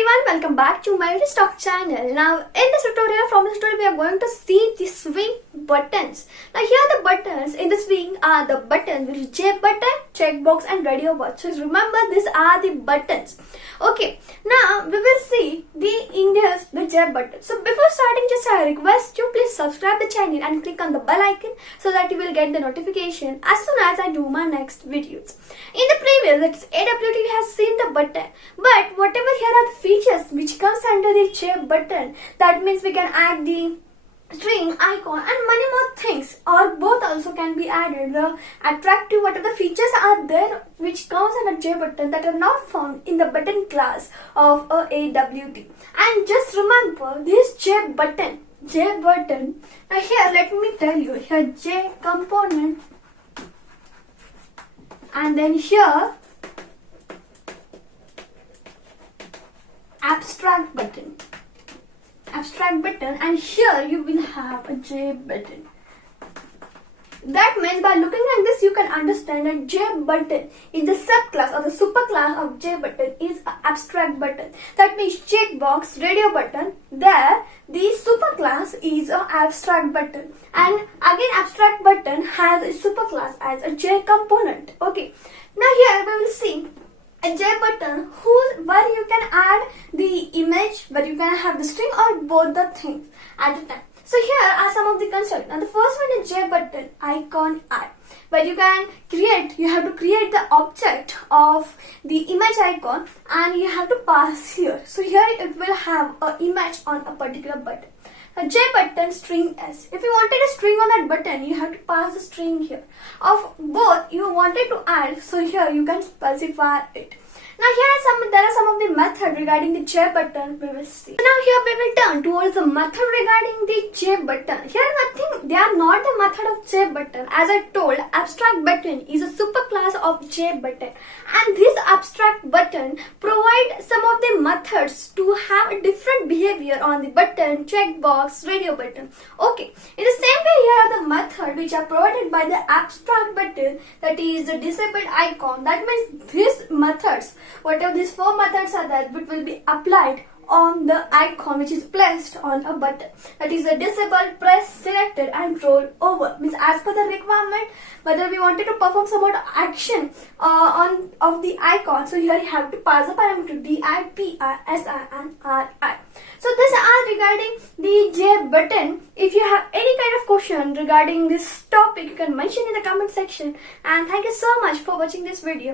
Everyone, welcome back to Mayuri Stock channel. Now in this tutorial, from this tutorial we are going to see the swing buttons. Now here the buttons in the swing are the buttons which is J button, checkbox and radio button. So remember, these are the buttons. Okay, now we will see the J button. So before starting, just I request you please subscribe the channel and click on the bell icon so that you will get the notification as soon as I do my next videos. In the previous, that is AWT, has seen the button, but whatever here are the features which comes under the J button, that means we can add the string, icon and many more things, or both also can be added. The attractive, what are the features are there which comes under J button that are not found in the button class of AWT. And just remember this J button. Now here let me tell you, here J component, and then here abstract button, and here you will have a J button. That means by looking like this you can understand that J button is the subclass or the superclass of J button is an abstract button. That means checkbox, radio button, there the superclass is an abstract button, and again abstract button has a superclass as a J component. Okay, now here we will see a J button where you can add the image, where you can have the string or both the things at a time. So here are some of the concepts. Now the first one is J button icon add, where you have to create the object of the image icon and you have to pass here. So here it will have an image on a particular button. A J button string S. If you wanted a string on that button, you have to pass a string here. Of both you wanted to add, so here you can specify it. Now here there are some of the methods regarding the J button we will see. So now here we will turn towards the method regarding the J button. Here nothing, they are not the method of J button. As I told, abstract button is a superclass of J button, and this abstract button provide some of the methods to have a different behavior on the button, checkbox, radio button. Okay, in the same way here are the methods which are provided by the abstract button, that is the disabled icon. That means these methods, whatever these four methods are there, which will be applied on the icon which is placed on a button. That is a disabled, press, selected and roll over. Means as per the requirement, whether we wanted to perform some more action of the icon, so here you have to pass the parameter DI, PI, SI and RI. So this are regarding the J button. If you have any kind of question regarding this topic, you can mention in the comment section. And thank you so much for watching this video.